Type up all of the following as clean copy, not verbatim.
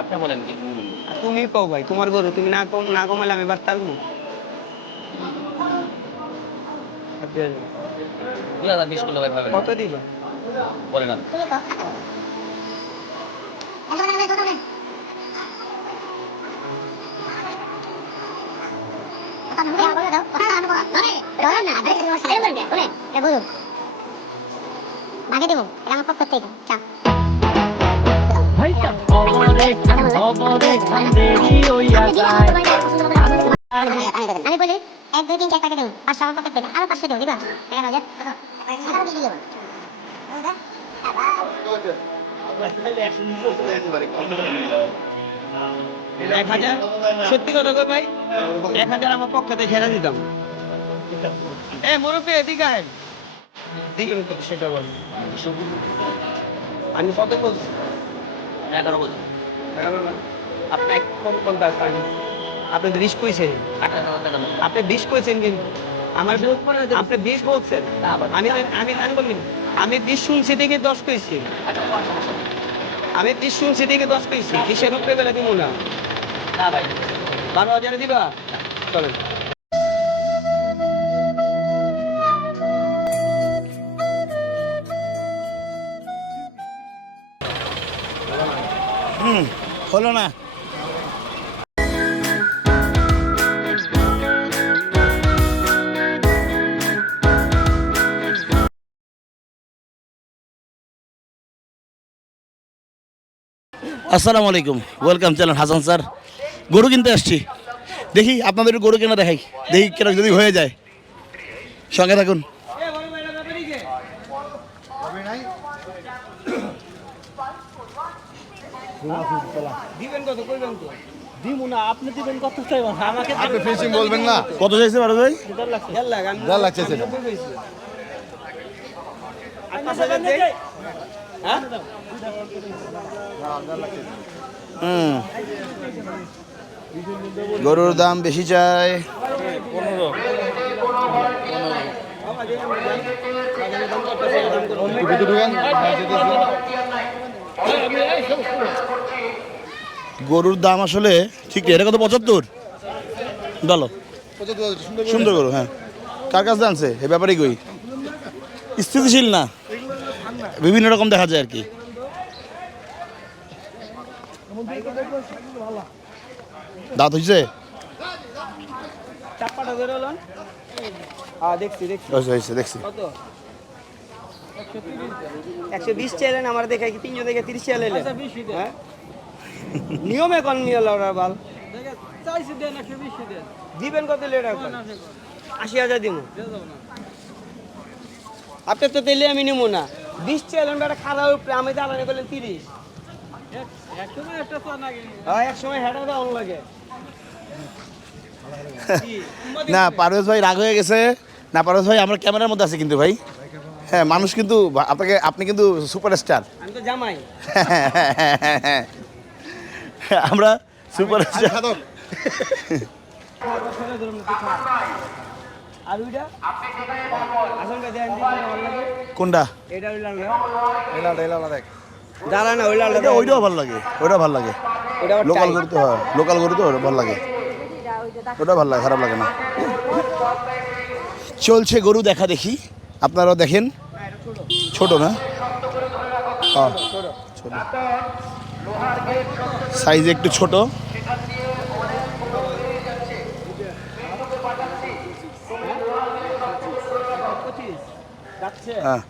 আপনি বলেন কি? তুমি কও ভাই, তোমার গরু, তুমি না কমাইলে আমি বাদ থাকবো। 2020 করলে ভাই পাবেন। কত দিবা? বলেন না। ভাগে দেবো, এটা আমার পক্ষ থেকে চাপ। আমি বলি 1 2 3 4 টাকা দেবো, 500 আমার পকেট থেকে, আরো 500 দেবো, দিবা 11,000 11 দিয়ে দেবো। এটা 1000, সত্যি কথা কই ভাই, 1000 আমার পক্ষ থেকে ছেড়ে দিতাম। মুরব্বী এদিকে আয়, দিবেন কত সেটা বল। আমি কত বলছি? 11 বলছি। 11 না, আপনি এক কম দাম পাইনি। আপনি 20 কইছেন, আপনি 20 কইছেন কিন্তু আমার আপনি 20 বলছেন। আমি আমি আমি বলি আমি 20 শুনছি দেখে 10 কইছি। আমি 20 শুনছি দেখে 10 কইছি, 20 এর উপরে বেলা দিব না। না ভাই। 12,000 দিবা? চলেন। হলো না। আসসালামু আলাইকুম, ওয়েলকাম চ্যানেল হাসান স্যার। গরু কিনতে আসছি, দেখি আপনাদের গরু কেনা দেখাই, দেখি কেন যদি হয়ে যায়। সঙ্গে থাকুন। দিবেন কত কইবেন তো? আপনি দিবেন কত চাইবেন? আমাকে আপনি ফিনিশিং বলবেন না। কত চাইছে বারো ভাই? 1.5 লাখ। আমি 1.5 লাখ চাইছে। 90 কইছি। আর 5,000 দেই? হ্যাঁ? গরুর দাম বেশি চাই। গরুর দাম আসলে ঠিক এটা কত? 75। বলো, সুন্দর গরু। হ্যাঁ, কার কাছে আনছে এ ব্যাপারেই কই, স্থিতিশীল না, বিভিন্ন রকম দেখা যায় আর কি। দাঁত হয়েছে? চাপাটা ধরে লন। দেখছি হয়েছে, দেখছি। কত? 120 চাইলেন, আমার দেখাই কি 300 দেখে 30 চাইলেন। হ্যাঁ, নিয়মে কোন নিয়ে লড়ার বাল দিবেন কত লেট এখন? 80,000 দিব। আপনি তো তেলে আমি নিব না। 20 চাইলেন, বেটা খারাপ উপরে, আমি জ্বালানি করলেন 30। এক সময় হেঁটে দেওয়া লাগে। না, পারভেজ ভাই রাগ হয়ে গেছে। না পারভেজ ভাই, আমরা ক্যামেরার মধ্যে আছি কিন্তু ভাই। হ্যাঁ, মানুষ কিন্তু আপনি কিন্তু সুপারস্টার। আমি তো জামাই। আমরা সুপারস্টার। আর ওইটা আসলে দেন কোনটা? এটা ওই লাল না, দেখ, দাঁড়া না, ওই লাল ওইটাও ভালো লাগে, ওইটা ভালো লাগে। ওটা লোকাল গরু তো, হয় লোকাল গরু তো, ওটা ভালো লাগে, ওটা ভালো লাগে, খারাপ লাগে না। চলছে গরু দেখা দেখি, আপনারাও দেখেন। ছোট না, ছোট সাইজ একটু ছোট। হ্যাঁ,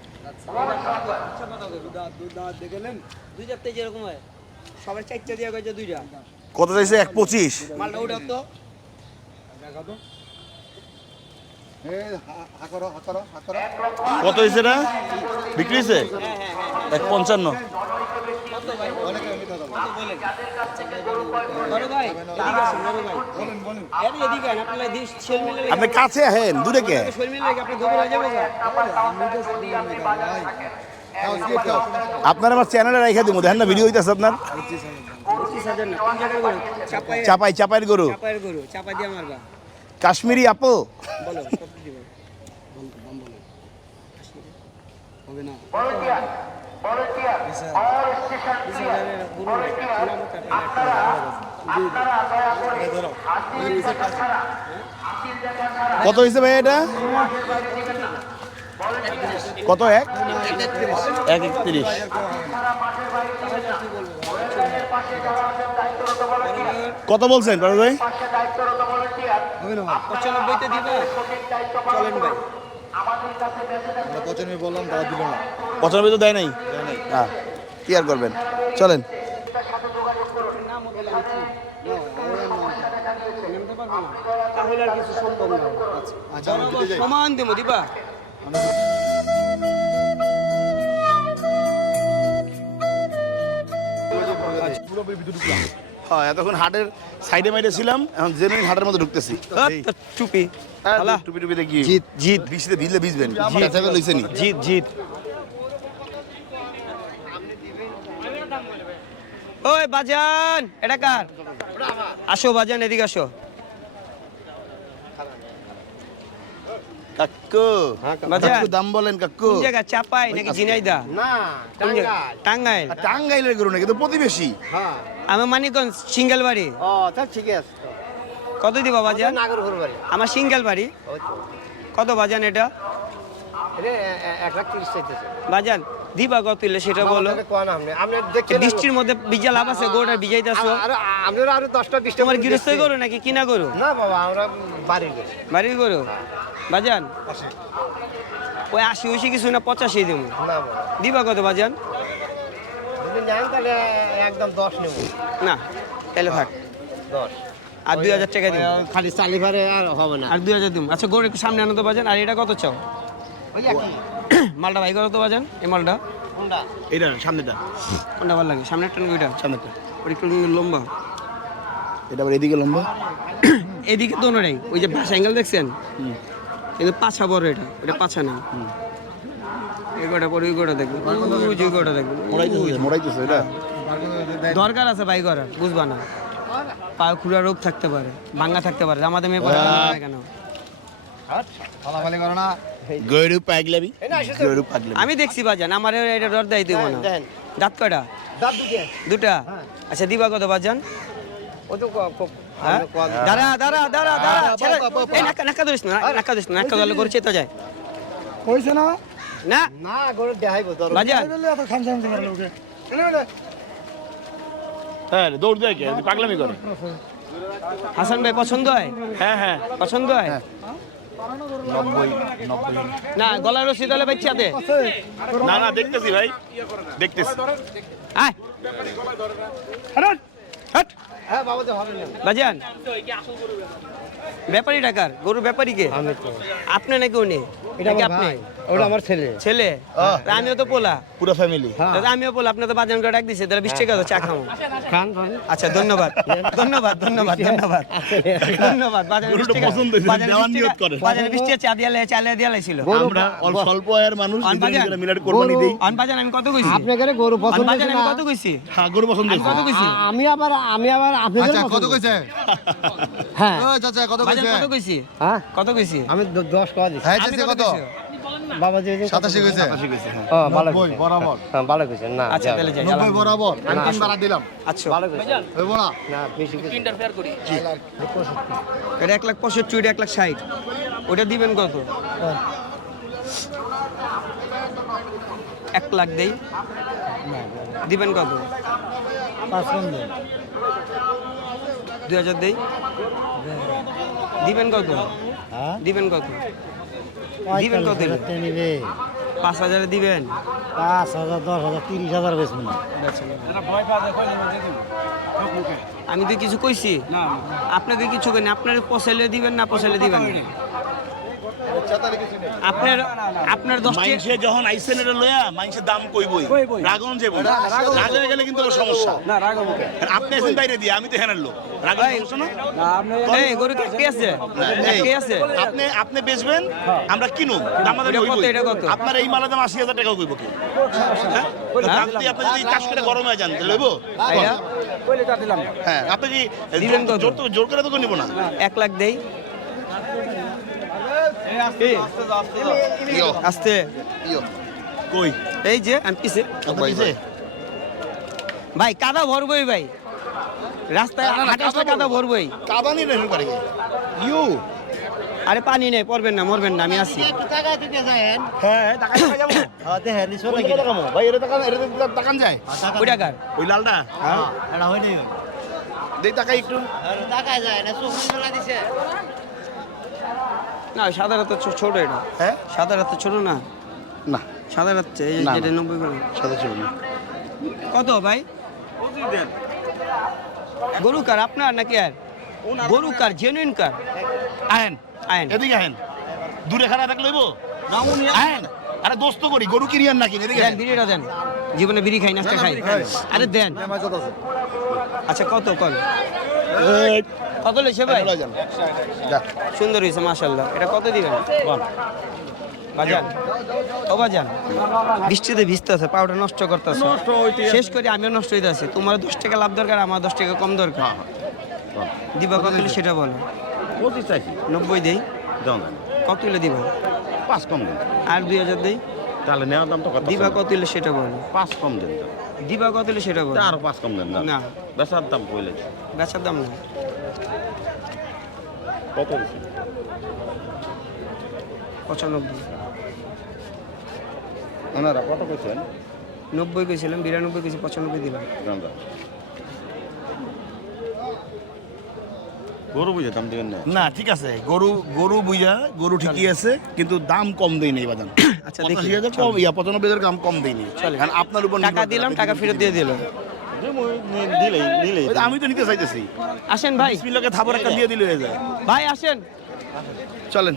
যেরকম হয় সবার 4টা দিয়ে গেছে, 2টা। কত চাইছে? 1.25। মালটা ওটা তো কত হয়েছে না? বিক্রি হয়েছে 1.55। আপনি কাছে আহেন, দূরে কে? আপনার আমার চ্যানেলে রেখে দিব, দেখেন না ভিডিও হইতেছে আপনার। চাপাইয়ের গরু, চাপা দিয়ে মারবা। কাশ্মীরি আপেল। বলো কত দিবে? হবে না কত হয়েছে ভাই এটা? কত? 1:31। কত বলছেন পারভেজ ভাই? 95তে দিবা চলেন ভাই 95 বললাম, তারা দিল না। 95 তো দেয় নাই। হ্যাঁ, কি আর করবেন, চলেন। তাহলে আর কিছু সম্ভব না। আচ্ছা, আমি দিতে যাই। প্রমাণ দেবো দিবা। হ্যাঁ, এতক্ষণ হাটের সাইডে মাইডে ছিলাম, এখন জেনুইন হাটের মধ্যে ঢুকতেছি। এই, চুপি টুপি টুপিতে কি জিত, জিত বৃষ্টিতে ভিজলে ভিজবেন, লইছে নি? জিত জিত। ওই বাজান, এটা কার? আসো বাজান, এদিকে আসো। কাকু, বাজান। কাকু দাম বলেন কাকু। কোন জায়গা, চাপাই নাকি ঝিনাইদা? না, কোন জায়গা? টাঙ্গাইল। টাঙ্গাইলের গরু নাকি, তো প্রতিবেশী। হ্যাঁ। আমার মানিকগঞ্জ সিঙ্গেল বাড়ি। ও, তা ঠিকই আছে। কত দিবা বাজান? নাগরপুর বাড়ি। আমার সিঙ্গেল বাড়ি। কত বাজান এটা? এটা 1,30,000 চাইতেছে। বাজান দিবা কত হইলে সেটা বলো। আপনি দেখছেন বৃষ্টির মধ্যে ভিজা লাভ আছে, গোটা ভিজাইতেছো। আপনারা আরো 10টা 20টা তোমার গৃহস্থ গরু নাকি কিনা গরু? না বাবা, আমরা বাড়ির গেছি। বাড়ির গরু। বাজান ওই 80 উশি কিছু না, 85 দেবো। না বাবা, দিবা কত বাজান? যদি নেন তাহলে একদম 10 নেব। না তাহলে থাক, 10 আর 2000 টাকা দিব। খালি চালিভারে আর হবে না। আর 2000 দিব। আচ্ছা গরু একটু সামনে আনো তো বাজান। আর এটা কত চাও? ওই একই। মালটা ভাই কত বাজান? এই মালটা কোনটা? এইটা সামনেটা, কোনটা ভালো লাগে? সামনে একটা ওইটা, সামনেটা। ওটা একটু লম্বা। এটা আবার এদিকে লম্বা। এদিকে দোনোটাই ওই যে বাস অ্যাঙ্গেল দেখছেন, কিন্তু পাছা বড়, এটা ওটা পাছা না। এই গোটা পরে ওই গোটা দেখবেন, ওই যে গোটা দেখবেন। মোড়াইতেছে এটা। দরকার আছে ভাই করার, বুঝবা না। পা খুঁড়া রোগ থাকতে পারে, ভাঙ্গা থাকতে পারে, আমাদের মেয়ে পরে কেন? ফালাফালি করো না। গরু পাগলাবি, গরু পাগলাবি। আমি দেখছি বাজান, আমার এটা ডর দেয় দিব না। দেন। দাঁত কয়টা? দাঁত দুটো। দুটা। আচ্ছা দিবা কত বাজান? ও তো হ্যাঁ? দাঁড়া দাঁড়া দাঁড়া দাঁড়া, ছেড়ে। এই নাক্কা ধরিস না, নাক্কা ধরিস না, নাক্কা ধরলে গরু চেতা যায় কইছে না? না। না, গরু দেখাইবো তোর। বাজান হ্যাঁ, দৌড় দেয় কে, পাগলামি করে। হাসান ভাই পছন্দ হয়? হ্যাঁ হ্যাঁ, পছন্দ হয়? 90। না গলার রশি তাহলে বাচ্চা দে। না না, দেখতেছি ভাই, দেখতেছি। আয় হাট হাট। হ্যাঁ বাবা, তো হবে না। বাজান ব্যাপারী টাকার গরু, ব্যাপারী কে? আমি তো। আপনি নাকি উনি? এটা নাকি আমার আপনি? ভাই, ওটা আমার ছেলে। ছেলে? তা আমিও তো পোলা। পুরো ফ্যামিলি। তাহলে আমিও পোলা, আপনি তো বাজান করে ডাক দিছে, তাহলে 20 টাকা চা খাবো। খান ভাই। আচ্ছা ধন্যবাদ ধন্যবাদ ধন্যবাদ ধন্যবাদ ধন্যবাদ। বাজারে 20 টাকা, পছন্দ হয়েছে, বাজারে দেওয়ার 20 নিয়ত টাকা, করে। বাজারে 20 টাকা চা দিয়ে লাইছিল। আমরা স্বল্প আয়ের মানুষ, আন বাজান। মিলাট কোরবানি দেই। আন বাজান আমি কত কইছি? আপনাদের গরু পছন্দ আন বাজান হয়েছে আমি না? কত কইছি? হ্যাঁ, গরু পছন্দ আমি কত কইছি? আমি আবার আপনাদের কত কইছে? হ্যাঁ। বাজান কত কইছি? হ্যাঁ, কত কইছি? আমি 10 কয়া দিছি। আমি কত কইছি? বাবা যে 87 কইছে। হ্যাঁ, ও ভালো কইছে। বরাবর। হ্যাঁ ভালো কইছে। না আচ্ছা তাহলে যাই। 90 বরাবর। আমি 3 বাড়া দিলাম। আচ্ছা ভালো কইছে। হইব না? না, বেশি কইছে। ইন্টারফেয়ার করি। এটা 1,65,000, এটা 1,60,000। ওটা দিবেন কত? 1 লাখ দেই। দিবেন কত? 2000 দেই। দিবেন কত? দিবেন কত? দিবেন কত? 5,000 দিবেন? 5,000, 10,000, 30,000 বেচবো না। আমি তো কিছু কইছি আপনাকে, কিছু কইনি। আপনার পছাইলে দিবেন, না পছাইলে দিবেন না। আপনার আপনার 10 মাইনসে যখন আইছেন এটা লয়া, মাইনসে দাম কইবই, রাগন যাবো না। রাগ হয়ে গেলে কিন্তু আবার সমস্যা। আপনি আছেন বাইরে দিয়ে, আমি তো হেনার লোক, রাগ হলে সমস্যা না। এই গরু কে আছে? কে আছে? আপনি বেচবেন, আমরা কিনুম, দাম আমাদের এটা কত, হইবই। এটা কত? আপনার এই মালের দাম 80,000 টাকা কইব কি? হ্যাঁ? দাম দিয়ে আপনি যদি চাষ করে গরম হয়ে যান তাহলে হইব? আইয়া হ্যাঁ, আপনি কি দিবেন কত? জোর করে তো নিব না। 1 লাখ দেই। ইয়ো, আস্তে ইয়ো। কই এই যে আমি পিছে ভাই কাদা ভরবই ভাই রাস্তায় হাঁটে আসলে কাদা ভরবই কাদা নিয়ে নেন পারে ইউ আরে পানি নেই পড়বেন না মরবেন না আমি আছি হ্যাঁ টাকা টাকা যাবো হ্যাঁ দেখেন নিশ্চয় কোন টাকা যাবো ভাই এটা টাকা যায় ওই টাকার ওই লালটা হ্যাঁ এটা হয় নাই দেই টাকা একটু না সাদা রাত ছোট এটা হ্যাঁ সাদা রাত ছোট না না সাদা রাত এই না, যেটা না। 90 করে সাদা চলবে না কত ভাই গরু কার আপনার নাকি আর গরু কার জেনুইন কার আহেন আইন এদিকে আহেন দূরে খারাপ থাকলে লইব আহেন আরে দোস্ত করি গরু কিনি আর নাকি এদিকে দেন আহেন। বিড়িটা দেন জীবনে বিড়ি খাই নাস্তা খাই আরে দেন আচ্ছা কত কল এই, কত লইছে ভাই লয়ে যান। যা। সুন্দর হয়েছে মাশাআল্লাহ এটা কত দিবেন বাজান ও বাজান বৃষ্টিতে ভিজতেছে পাউডা নষ্ট করতেছে শেষ করে আমিও নষ্ট হইতেছি তোমার 10 টাকা লাভ দরকার আমার 10 টাকা কম দরকার দিবা কত হলে সেটা বলো 25 চাইছি 90 দেই দাম কত হলে দিবা 5 কম দিন আর 2000 দেই তাহলে নেওয়ার দাম তো কত দিবা কত হলে সেটা বলো 5 কম দিন দিবা কত হলে সেটা বলো আরো 5 কম দিন না বেচার দাম কইলে বেচার দাম না কত দিছি 95 ওনারা কত কইছেন 90 কইছিলাম 92 কইছি 95 দিলাম দামটা গরু বুঝে দাম দিবেন না না ঠিক আছে গরু গরু বুঝা গরু ঠিকই আছে কিন্তু দাম কম দেই নাই বাজান আচ্ছা, দেখি। 85,000 কম 95,000 দাম কম দেই নাই চলে। কারণ আপনার উপর টাকা দিলাম টাকা ফেরত দিয়ে দিল দিলেই ওই তো আমি তো নিতে চাইতেছি আসেন ভাই বিসমিল্লাহকে থাপর একটা দিয়ে দিলে হয়ে যায় ভাই আসেন চলেন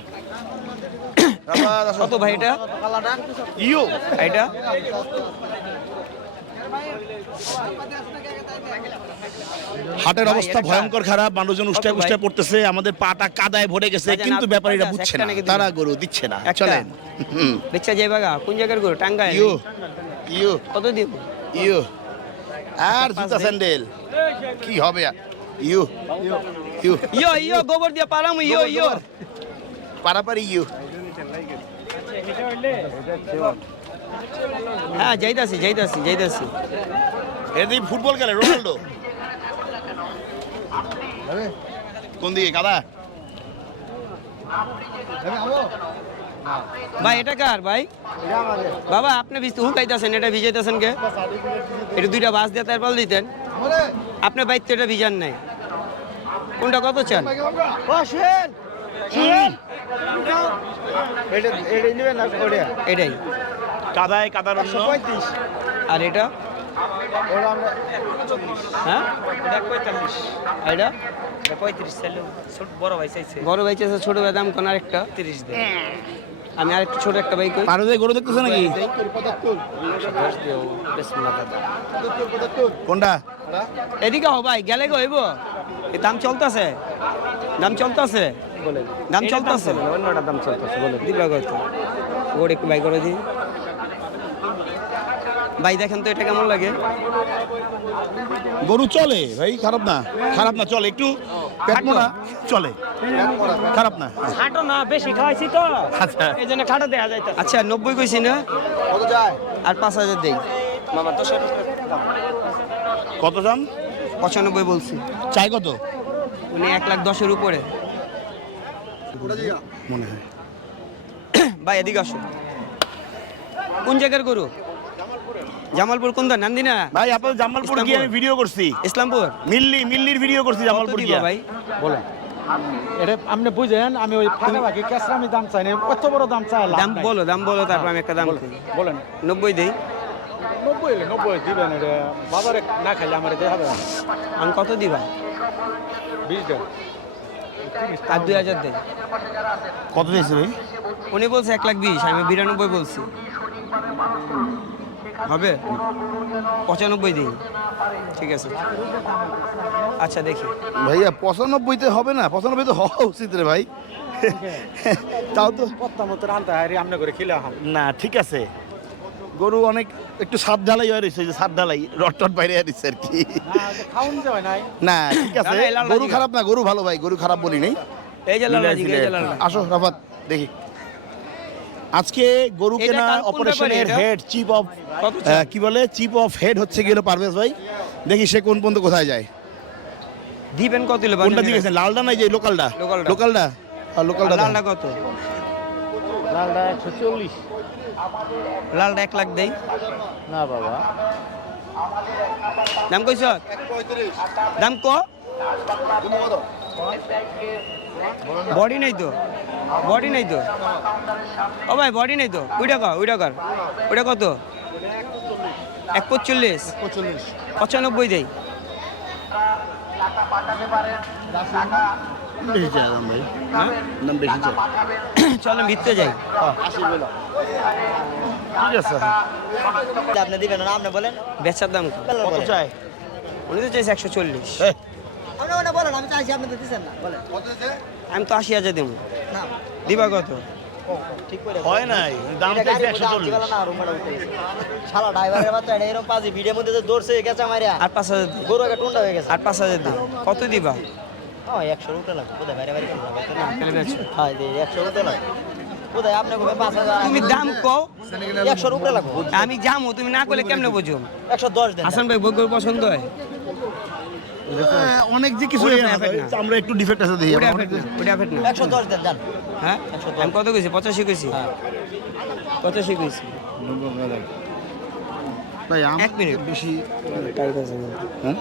কত ভাই এটা ইউ এটা হাটের ভাই, অবস্থা এটা ভয়ঙ্কর খারাপ মানুষজন উষ্টায় কত ভাই? উষ্টায় পড়তেছে আমাদের পাটা কাদায় ভরে গেছে ভাইজান, কিন্তু আপনি ব্যাপারীরা কয়টা? বুঝছে একটা না নাকি দুইটা? তারা গরু দিচ্ছে না একটা? চলেন হুম। বেচা যাই বাগা কোন জায়গার গরু টাঙ্গাই ইউ ইউ কত দিব ইউ আর জুতা স্যান্ডেল কি হবে আর? ইউ ইউ ইয়ো ইয়ো গোবর দিয়ে পারাম ইয়ো ইয়ো পারাপারি ইউ হ্যাঁ যাইতাছি যাইতাছি যাইতাছি এদি ফুটবল খেলে রোনাল্ডো কোন দিকে কাদা ভাই এটা কার ভাই বাবা আপনি ভিজতে হুকাইতেছেন এটা ভিজাইতেছেন কে এটা দুইটা বাস দিয়ে তারপর দিতেন আপনি বাইক তো এটা ভিজান নাই কোনটা কত চান এটাই কাদায় কাদার অন্য আর এটা হ্যাঁ এটা 35 বড় ভাই চাইছে বড় ভাই চাইছে ছোট ভাই দাম কোন আরেকটা 30 দেন আমি আরেকটু ছোট একটা বাইক কই পারো গরু দেখতেছে নাকি বিসমিল্লাহ দাদা কোনটা এদিকে হো ভাই গেলে গো হইব এই দাম চলতেছে দাম চলতেছে বলেন দাম চলতেছে অন্যটা দাম চলতেছে বলেন দিবা কত ওর একটু বাই করে দিই ভাই দেখেন তো এটা কেমন লাগে গরু চলে ভাই খারাপ না চলে একটু পেট মোটা চলে খারাপ না খাটো না বেশি খাইছি তো আচ্ছা এই জন্য খাটো দেয়া যাইতা আচ্ছা 90 কইছি না কত যায় আর 5000 দেই মামা 10 কত দাম 95 বলছি চাই কত উনি 1,10,000 এর উপরে মনে হয় ভাই এদিকে আসো কোন জায়গার গরু জামালপুর কোন দান নান্দিনা ভাই আপনার জামালপুর গিয়ে আমি ভিডিও করছি ইসলামপুর মিল্লির ভিডিও করছি কত জামালপুর দিবা গিয়ে ভাই বলেন এটা আপনি বুঝেন আমি ওই ফাঁকা ফাঁকি ক্যাশরা আমি দাম চাই না কত বড় দাম চাই দাম বলো তারপর আমি একটা দাম কই বলেন 90 দেই 90 দিবেন এটা বাজারে না খাইলে আমার এটা হবে আমি কত দিবা 20 দেন আর 2000 দেই কত দিয়েছে ভাই উনি বলছে 1,20,000 আমি 92 বলছি হবে 95 দিন ঠিক আছে আচ্ছা দেখি ভাইয়া 95-তে হবে না 95-তে হওয়া উচিত রে ভাই তাও তো কত মতো আনতে হয় আমনে করে খেলে হাম না ঠিক আছে গরু অনেক একটু সাত ঢালাই হয়ে রয়েছে যে সাত ঢালাই রট বাইরে দিচ্ছে আর কি খাওন যায় নাই না ঠিক আছে না, এই লাল গরু লাল খারাপ না গরু ভালো ভাই গরু খারাপ বলি নাই এই যে লাল এই যে লাল আসো রাফাত দেখি আজকে গরু এটা কেনা কার কোন অপারেশনের ব্যাপারে এটা? হেড চিফ অফ কত চাই? কি বলে চিফ অফ হেড হচ্ছে গেল পারভেজ ভাই। দেখি সে কোন পর্যন্ত কোথায় যায়। দিবেন কত হলে কোনটা দিয়েছেন লালটা নাই যে লোকালটা লোকালটা। লোকালটা আর লোকালটা দেন। লালটা কত? লালটা 140। লালটা 1 লাখ দেই। না বাবা, দাম কইছ? দাম ক? বডি নাই তো, বডি নাই তো। ও ভাই বডি নাই তো, ওইটা কর, ওইটা কর। ওইটা কত? 145 95 দেই। বেশি চাই দাম ভাই, হ্যাঁ দাম বেশি চাই। চলেন ভিতরে যাই। ঠিক আছে আপনি দিবেন না আপনি বলেন বেচার দাম কত? কত চাই? উনি তো চাইছে 140। এই, আপনি ওটা বলেন আমি চাইছি আপনি দিতেছেন না বলেন আমি তো 80,000 দেবো। দিবা কত? ঠিক করে হয় নাই দাম চাইছে 140। না রুমাটা উঠে গেছে শালা ড্রাইভারের বাচ্চা এটা এরকম পাজি ভিডিওর মধ্যে যে দৌড়ছে গেছে মারিয়া আর 5,000 দিই। গরু আগে টুন্ডা হয়ে গেছে আর 5,000 দিই। কত দিবা? 100 রুপে লাগবে কোথায় বাইরে বাইরে কেন লাগবে তাহলে বেচো। হ্যাঁ 100 রুপে লাগবে কোথায় আপনি কবে 5000 তুমি দাম কও, 100 রুপে লাগবে আমি যাবো, তুমি না করলে কেমনে বুঝো? 110 দেন হাসান ভাই বগর পছন্দ হয়? অনেক যে কিছু ওটা হয়ে effect গেছে, না। আমরা একটু ডিফেক্ট আছে দেখি। ওটা effect না, ওটা effect না। 110 দেন জান হ্যাঁ আমি কত কইছি? 85 কইছি। 85 কইছি। ভাই আম 1 মিনিট। বেশি টাইট আছে। হ্যাঁ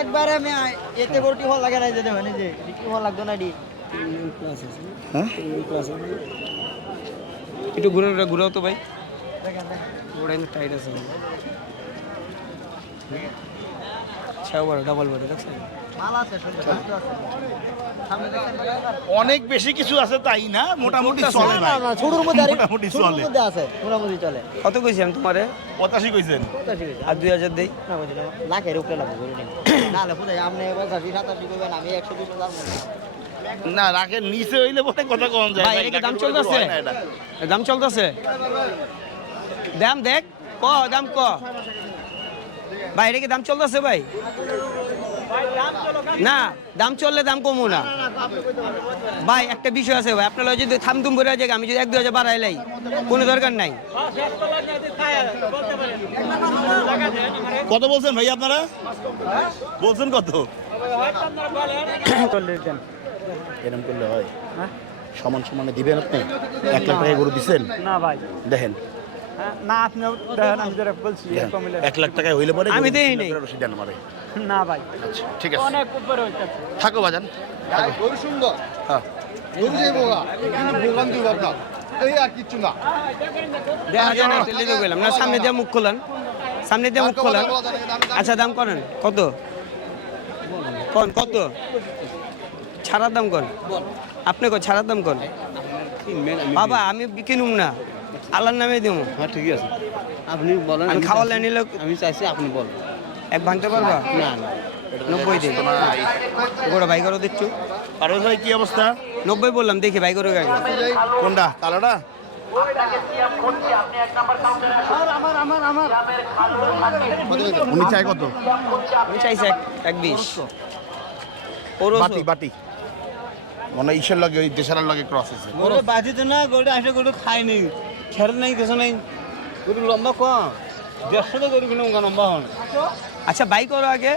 একবার আমি এতে গরুটি হল লাগে না যে দেখেন এই যে বিক্রি হল লাগতো না ডি হ্যাঁ একটু ঘুরাও তো ভাই। ওটা কিন্তু টাইট আছে। ছাওয়ার ডাবল বডি দেখছেন? মাল আছে শুনতে আছে সামনে দেখেন অনেক বেশি কিছু আছে তাই না, মোটামুটি চলে না ভাই। না ছোটর মধ্যে আরে মোটামুটি ছোটর চলে। মধ্যে আছে মোটামুটি চলে কত কইছি আমি তোমারে? 85 কইছেন। আর 2000 দেই। না বুঝলি লাখের উপরে লাগবে গরু নেই না হলে কোথায় আপনি 85 87 কইবেন আমি 100 200 দাম না রাখের নিচে হইলে পরে কথা কম যায় ভাই এটা কি দাম চলতেছে? হয় না এটা। দাম চলতেছে? দাম দেখ ক, দাম ক ভাই, এটা কি দাম চলতেছে ভাই? না দাম চললে দাম কমু না ভাই। একটা বিষয় আছে ভাই, আপনারা যদি থামথুম ভরে যায়, আমি যদি 1-2 হাজার বাড়াইলাই কোনো দরকার নাই। কত বলছেন ভাই আপনারা? বলছেন কত? এরকম করলে হয়? সমান সমানে দিবেন আপনি? 1 লাখ টাকা গরু দিচ্ছেন? না ভাই, দেখেন না আপনি দেখেন, আমি যেটা বলছি এরকম হলে 1 লাখ টাকায় হইলে পরে আমি গরু দেই 3 লাখ নাই। টাকার রসিদ দেন আমারে। না ভাই, আচ্ছা ঠিক আছে, অনেক উপরে হইতেছে। থাকো বাজান। গরু সুন্দর হ্যাঁ গরু যে বোগা কিন্তু বোগান দিব আপনার এই আর কিচ্ছু না দেখা যায় না, তেলে গেলাম না। সামনে দিয়ে মুখ খোলান, সামনে দিয়ে মুখ খোলান। আচ্ছা দাম করেন কত? কোন কত? ছাড়ার দাম কোন? আপনি কোন ছাড়ার দাম কোন? বাবা আমি কিনুম না, আল্লাহর নামে দিব। হ্যাঁ ঠিক আছে, আপনি বলেন। আমি খাওয়ালে নিলে আমি চাইছি আপনি বলেন। এক ভাঙতে পারবা? না না 90 দিই। গোড়া ভাই করো দেখছো? পারভেজ ভাই কি অবস্থা? 90 বললাম, দেখি ভাই করো আগে। কোনটা কালোটা? উনি চাই কত? আমি চাইছি এক 20। ওরও বাটি বাটি মনে হয় ইসের লগে ওই দেশারার লগে ক্রস আছে। গরু বাজি তো না, গরু আসলে গরু খাই নেই, ছেড়ে নেই, কিছু নেই। গরু লম্বা কম, 150 তো গরু কিনে লম্বা হন। আচ্ছা ভাই করো আগে।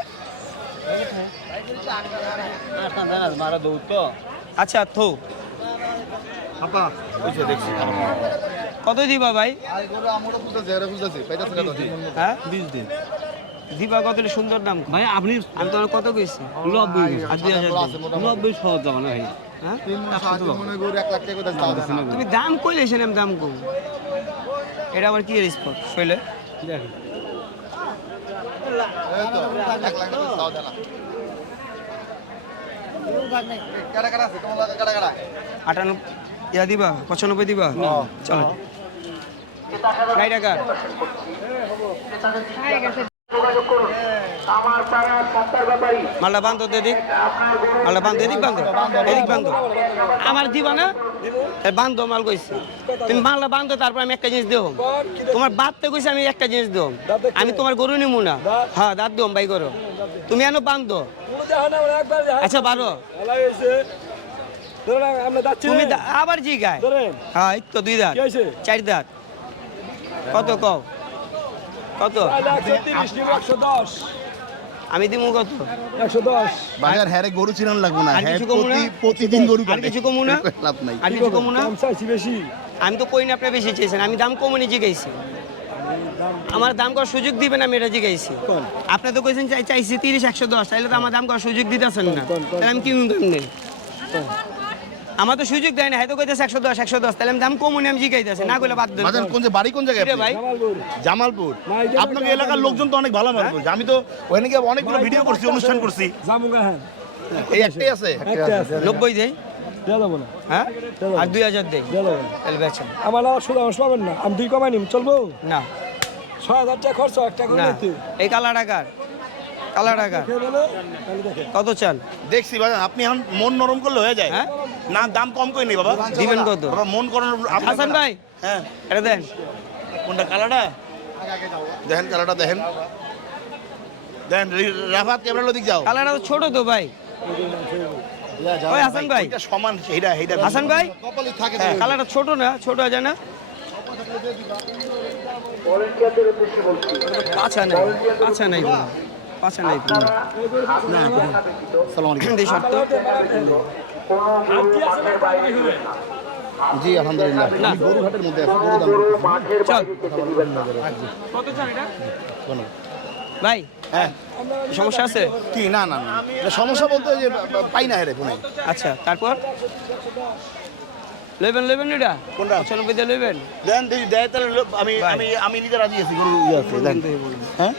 মারা দৌড় তো। আচ্ছা থো আপা ওইছে দেখছি। কত দিবা ভাই? আর গরু আমরা বুঝতেছি এরা বুঝতেছি পাইতাছ না তো হ্যাঁ 20 দিন দিবা কত সুন্দর দাম। ভাই আপনি আমি তোমার কত কইছি? 90 আর 2000 দিই। 90 সহজ যাবে না ভাই। হ্যাঁ মনে গরু 1 লাখ টাকা কোথায় দাও না তুমি দাম কইলে সেরকম দাম কম। এটা আবার কি রেসপন্স শৈলে? দেখেন এই তো 1 লাখ টাকা দাও না কাটা কাটা আছে তোমার লাগে কাটা কাটা 98 ইয়া দিবা? 95 দিবা? চলো গাড়ি টাকা মালটা বান্ধো এদিক, মালটা বান্ধো এদিক, বান্ধো এদিক, বান্ধো। আমার দিবা না? বান্ধো মাল কইছি তুমি, মালটা বান্ধো, তারপর আমি একটা জিনিস দেব। তোমার বাদতে কইছি আমি একটা জিনিস দেব। আমি তোমার গরু নিমু না। হ্যাঁ দাঁত দম ভাই করো, তুমি এনো বান্ধো। আচ্ছা বারো তুমি আবার জিগায় হ্যাঁ এই তো 2 দাঁত 4 দাঁত কত কও কত আমি দিমু কত বাজার হ্যারে গরু চিনান লাগবো না আর হ্যাঁ কিছু কমু না? প্রতিদিন গরু আর কাটে কিছু কমু না? লাভ নাই আর কিছু কমু না আমি তো কই না আপনি বেশি চেয়েছেন আমি দাম কমনি জিগাইছি আমার দাম করার সুযোগ দিবেন আমি এটা জিগাইছি আপনি তো কইছেন চাইছি 30 110 তাহলে তো আমার দাম করার সুযোগ দিতেছেন না তাহলে আমি কি কেমনে আমার তো সুযোগ দেয় না হয়তো কইতেছে 110 তাহলে আমি দাম কমনি আমি জিগাইতেছি না কইলে বাদ দেন বাজার কোন যে বাড়ি কোন জায়গায় রে ভাই জামালপুর আপনাদের এলাকার লোকজন তো অনেক ভালো মানুষ বলছে। আমি তো ওখানে গিয়ে অনেকগুলো ভিডিও করছি অনুষ্ঠান করছি এই একটাই আছে 90 দেই হ্যাঁ আর 2000 দেই তাহলে বেচেন আমার শুধু আমার পাবেন না আমি 2 কমাই নিম চলবো না 6000 টাকা খরচ একটা করে না নিতে এই কালা টাকার কত চান দেখছি বাজার আপনি এখন মন নরম করলে হয়ে যায় হ্যাঁ? না দাম কম করে নেই বাবা দিবেন কত বাবা মন করানোর হাসান ভাই হ্যাঁ এটা দেন কোনটা কালারটা দেখেন কালারটা দেখেন দেখেন রাফাত ক্যামেরা দিক যাও কালারটা তো ছোট তো ভাই ওই হাসান ভাই এটা সমান সেইটা সেইটা হাসান ভাই কপালে থাকে হ্যাঁ, কালারটা ছোট না ছোট আছে না পাছা নাই পাছা নাই কোনো। পাছা নাই কোনো। আসসালামু আলাইকুম এই শর্ত জি আলহামদুলিল্লাহ আমি গরুঘাটের মধ্যে আছি গরু দাম চল কত চান এটা ভাই হ্যাঁ সমস্যা আছে কি না না না এটা সমস্যা বলতে ওই যে পাই না রে ফোনে আচ্ছা তারপর লইবেন এটা কোনটা? 95 দিয়ে লইবেন দেন দেখি দেয় তাহলে আমি ভাই। আমি আমি নিজে রাজি আছি গরু ইয়ে আছে দেন হ্যাঁ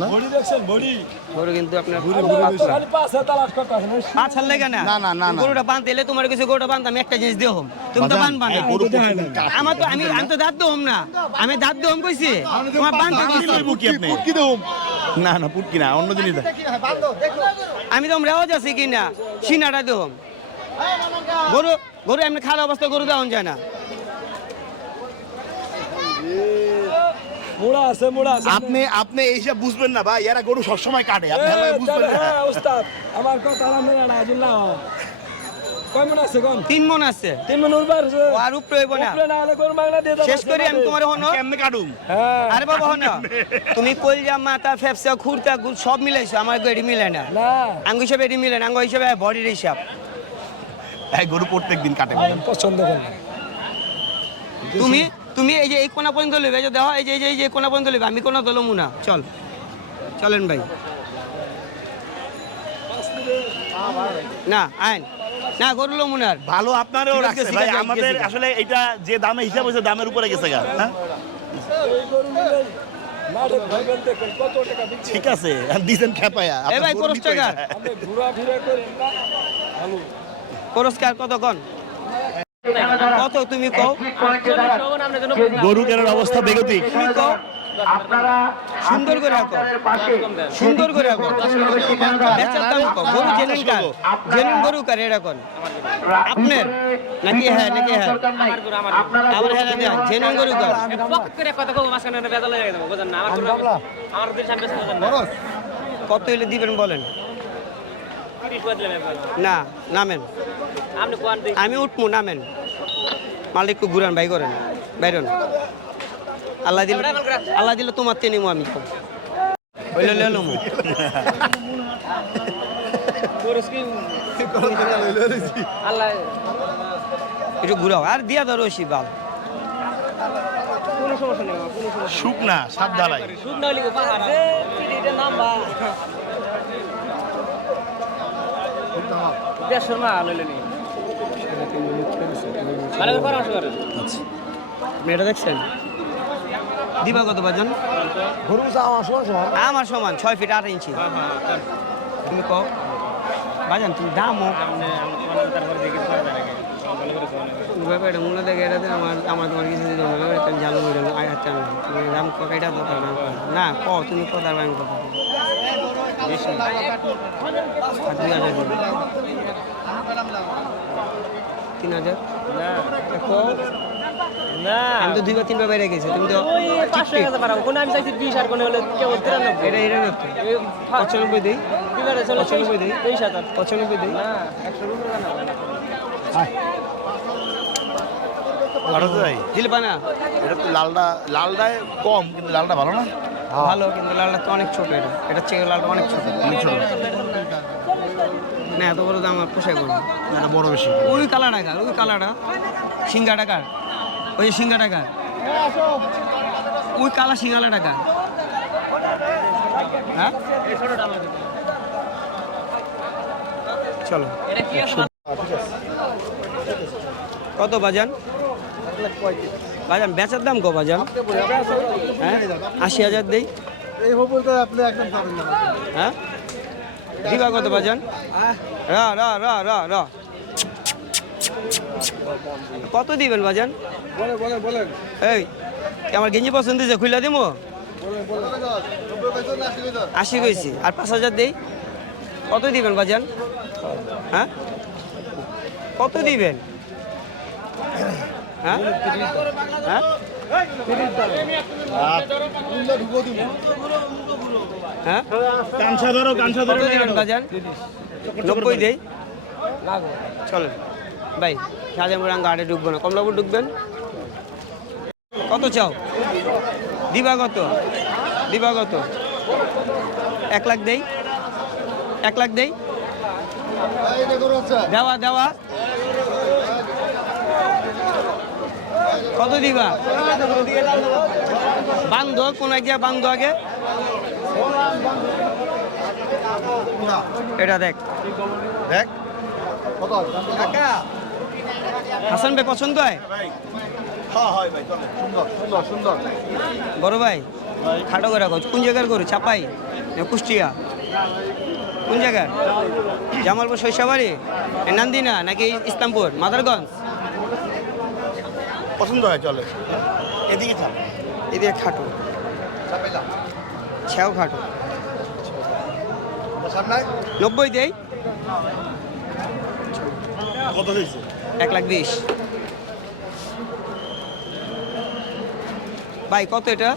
না বড়ি দেখছেন বড়ি গরু কিন্তু আপনার খালি পাশে তালাশ করতে আসেন পাছার লাগে না না, না, না, না। গরুটা বানতে এলে তোমার কিছু গরুটা বানতে আমি একটা জিনিস দিও তুমি তো বানবা না এই গরু প্রতিদিন কাটে। আমার তো আমি তো দাঁত দোম না আমি দাঁত দোম কইছি তোমার বানতে কি কইছি লইবো কি আপনি পুটকি দেব না না পুটকি না অন্য জিনিস দেন। আমি তো রেওয়াজ আছি কি না সিনাটা দোম গরু গরু এমনি খারাপ অবস্থা গরু দেওয়া যায় না মোড়া আছে আপনি আপনি এইসব বুঝবেন না ভাই এরা গরু সবসময় কাটে আপনি ভালো বুঝবেন না হ্যাঁ ওস্তাদ আমার কথা আমরা না আজুল্লাহ কয় মন আছে কোন 3 মণ আছে 3 মন উঠবার আছে ও আর উপরে হইব না উপরে না হলে গরু মাগনা দিয়ে দাও শেষ করি আমি তোমার হনো কেমনে কাটুম হ্যাঁ আরে বাবা হনো তুমি কইলা মাথা ফেফসা খুরতা সব মিলাইছো আমার গড়ি মিলে না না আঙ্গু হিসাবে এটি মিলে না আঙ্গু হিসাবে বডির হিসাব এই গরু প্রত্যেকদিন কাটে পছন্দ করি তুমি তুমি এই যে এই কোনা পর্যন্ত লইবে এই যে দেখো এই যে কোনা পর্যন্ত লইবে আমি কোনা দলমু না চল চলেন ভাই না আইন না গরু লমু না আর। ভালো আপনারও ঠিক আছে, রাখছে ঠিক ভাই আছে, আমাদের ঠিক আছে। আসলে এটা যে দামে হিসাব হয়েছে দামের উপরে গেছে গা হ্যাঁ এই গরু নিলে মাঠে ভাইবেন দেখেন কত টাকা দিচ্ছে ঠিক আছে দিছেন খেপায়া এ ভাই গরু করস নিতে টাকা হইছে। আপনি ঘোরা ফিরা করেন না ভালো পুরস্কার কত কোন কত তুমি কও গরু কেনার অবস্থা বেগতিক তুমি কও সুন্দর করে রাখো সুন্দর করে রাখো বেচার দাম কও গরু জেনুইন কার জেনুইন গরু কার এটা কোন আপনার নাকি হ্যাঁ আবার হ্যাঁ দেন জেনুইন গরু কার কত হইলে দিবেন বলেন না নামেন আমি উঠবো নামেন মালিক একটু ঘুরান ভাই করেন বাইরন আল্লাহ দিলে তোমার চেনিমো আমি হইলে লেলুমু একটু ঘুরাও আর দিয়া ধরো ওই বাল সুখ না সাত ঢালাই আপনি এটা দেখছেন দিবা কত বাজন গরু আমার সমস্যা আমার সমান 6 ফিট 8 ইঞ্চি তুমি কও বাজান তুমি দামও ব্যাপার এটা মনে দেখে এটা আমার আমার তোমার কিছু দিতে হবে এটা জানো হইল আয় আচ্ছা তুমি দাম কয়টা তো পারবে না ক তুমি কত পারবে আমি কত বেশি আর 2000 দিবে 3000 না আমি তো 2 বা 3 বার বাইরে গেছি তুমি তো 500 টাকা পারো কোন আমি চাইছি 20 আর কোন হলে কেউ 93 এটা এটা না 95 দেই 95 দেই 23000 95 দেই না 100 টাকা না দিলবা না এটা তো লালটায় কম, কিন্তু লালটা ভালো না? ভালো, কিন্তু লালটা তো অনেক ছোট। এটা চেয়ে লালটা অনেক ছোট। অনেক ছোট। না এত বড় দাম আমার পোষায় করবো। এটা বড় বেশি। ওই কালা টাকা, ওই কালাটা সিঙ্গা টাকার, ওই সিঙ্গা টাকার, ওই কালা সিঙ্গালা টাকা। হ্যাঁ চলো কত বাজান? বাজান বেচার দাম কো বাজান? হ্যাঁ ৮০,০০০ দেই। হ্যাঁ দিবা কত বাজান? রা রা রা রা রা কত দিবেন বাজান? এই আমার গেঞ্জি পছন্দ হয়েছে, খুলে দিব। ৮০ কইছি, আর ৫,০০০ দেই। কত দিবেন বাজান? হ্যাঁ কত দিবেন? হ্যাঁ হ্যাঁ হ্যাঁ কত দিবেন বাজান? ৯০ দেই। চলেন ভাই, শাহজাহানপুর আটে ঢুকবো না, কমলাপুর ঢুকবেন। কত চাও? দিবা কত? দিবা কত? ১ লাখ দেই, ১ লাখ দেই। দেওয়া দেওয়া কত দিবা? বান্ধ কোন এক জায়গায় বান্ধ আগে। এটা দেখ দেখ হাসান ভাই পছন্দ হয়? বড় ভাই খাটো করে রাখো। কোন জায়গার গরু? চাপাই না কুষ্টিয়া? কোন জায়গার? জামালপুর শৈশবাড়ি, নান্দিনা নাকি ইসলামপুর মাদারগঞ্জ? পছন্দ হয় চলে। এদিকে থাক, এদিকে খাটো, ছেও খাটো। ৯০ দেই। কত হয়েছে? ১,২০,০০০। ভাই কত এটা?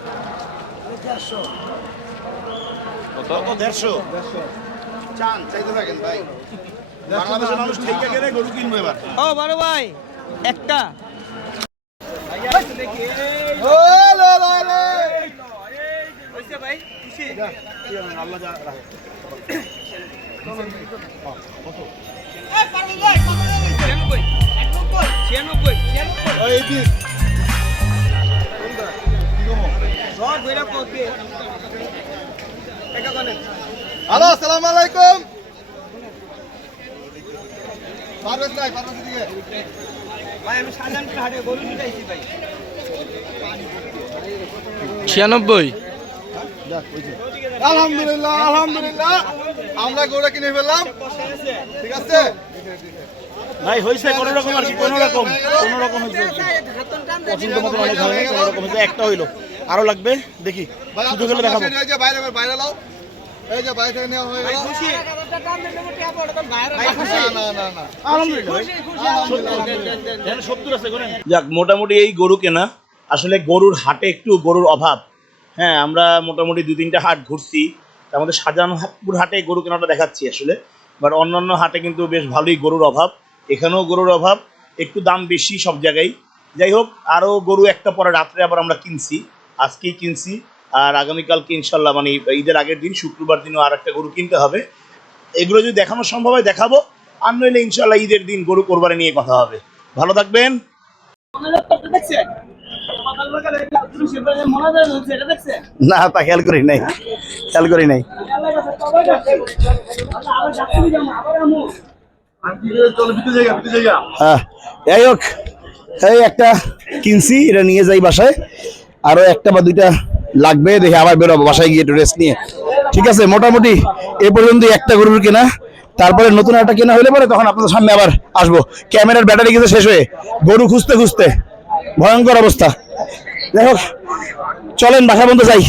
কত? ১৫০। চান চাইতে থাকেন ভাই। বাংলাদেশের মানুষ ঠিক গেলে গরু কিনবো এবার। ও বড় ভাই একটা হ্যালো, আসসালামু আলাইকুম। পারভেজ নাই, পারভেজ দিকে। ভাই আমি শাহজাহানপুর হাটে গরু নিয়েছি ভাই। ৯৬। আলহামদুলিল্লাহ, আলহামদুলিল্লাহ, আমরা গরুটা কিনে ফেললাম। ঠিক আছে ভাই হয়েছে কোনো রকম আর কি, কোনো রকম হয়েছে। পছন্দ মতো অনেক হয় না, কোনো রকম হয়েছে। একটা হইলো, আরো লাগবে দেখি, ভাই, শুধু গেলে দেখাবো। এই যে বাইরে বাইরে লাও, এই যে বাইরে থেকে নেওয়া হয়ে গেল। না না না, যাক, মোটামুটি এই গরু কেনা। আসলে গরুর হাটে একটু গরুর অভাব। হ্যাঁ, আমরা মোটামুটি ২-৩টা হাট ঘুরছি, তার মধ্যে শাহজাহানপুর হাটে গরু কেনাটা দেখাচ্ছি আসলে। বাট অন্যান্য হাটে কিন্তু বেশ ভালোই গরুর অভাব, এখানেও গরুর অভাব, একটু দাম বেশি সব জায়গায়। যাই হোক, আরও গরু একটা পরে রাত্রে আবার আমরা কিনছি, আজকেই কিনছি। আর আগামীকালকে ইনশাল্লাহ, মানে ঈদের আগের দিন শুক্রবার দিনও আর একটা গরু কিনতে হবে। এগুলো যদি দেখানো সম্ভব হয় দেখাবো, আর নইলে ইনশাল্লাহ ঈদের দিন গরু কোরবানি নিয়ে কথা হবে। ভালো থাকবেন। না, তা খেয়াল করি নাই, খেয়াল করি নাই। হ্যাঁ, যাই হোক, এই একটা কিনছি, এটা নিয়ে যাই বাসায়। আরো একটা বা দুইটা লাগবে, দেখে আবার বেরোবো বাসায় গিয়ে একটু রেস্ট নিয়ে। ঠিক আছে, মোটামুটি এ পর্যন্ত একটা গরুর কেনা। তারপরে নতুন একটা কেনা হলে পরে তখন আপনাদের সামনে আবার আসবো। ক্যামেরার ব্যাটারি কিন্তু শেষ হয়ে, গরু খুঁজতে খুঁজতে ভয়ঙ্কর অবস্থা। যাই হোক, চলেন বাসা পর্যন্ত যাই।